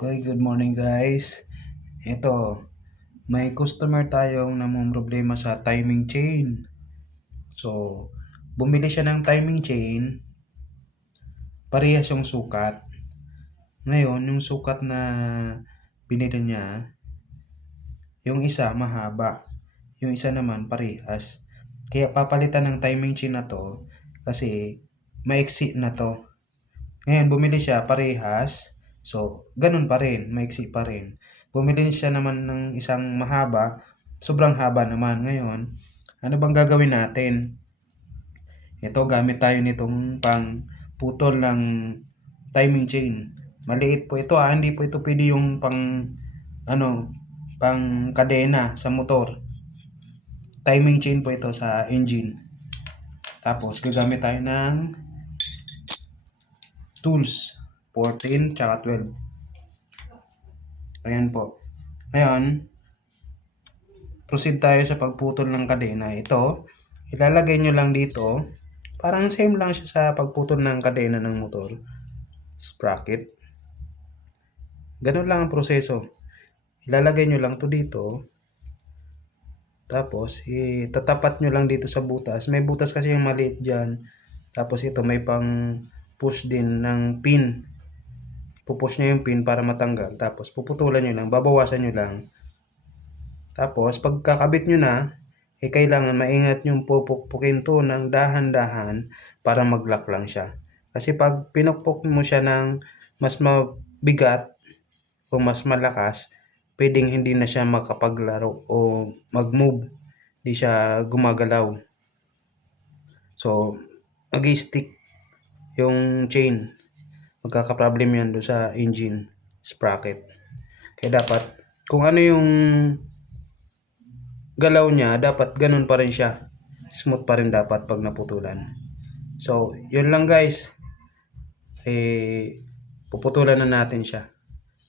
Okay, good morning guys. Ito, may customer tayong namong problema sa timing chain. So, bumili siya ng timing chain, parehas yung sukat. Ngayon, yung sukat na binili niya, yung isa mahaba, yung isa naman parehas. Kaya papalitan ng timing chain na to kasi maiksi na to. Ngayon, bumili siya parehas. So, ganun pa rin, maiksi pa rin. Bumili siya naman ng isang mahaba, sobrang haba naman. Ngayon, ano bang gagawin natin? Ito, gamit tayo nitong pang putol ng timing chain. Maliit po ito hindi po ito pwede yung ano, pang kadena sa motor. Timing chain po ito sa engine. Tapos, gagamit tayo ng tools 14 tsaka 12. Ayan po. Ngayon, proceed tayo sa pagputol ng kadena. Ito, ilalagay nyo lang dito. Parang same lang siya sa pagputol ng kadena ng motor. Sprocket. Ganun lang ang proseso. Ilalagay nyo lang to dito. Tapos, itatapat nyo lang dito sa butas. May butas kasi yung maliit dyan. Tapos ito, may pang push din ng pin. Pupush nyo yung pin para matanggal. Tapos, puputulan nyo lang. Babawasan nyo lang. Tapos, pagkakabit nyo na, kailangan maingat yung pupukpukin to ng dahan-dahan para mag-lock lang siya. Kasi pag pinukpok mo siya ng mas mabigat o mas malakas, pwedeng hindi na siya makapaglaro o mag-move. Hindi siya gumagalaw. So, mag-stick yung chain. Magkaka-problem yan doon sa engine sprocket. Kaya dapat, kung ano yung galaw niya, dapat ganun pa rin siya. Smooth pa rin dapat pag naputulan. So, yun lang guys. Puputulan na natin siya.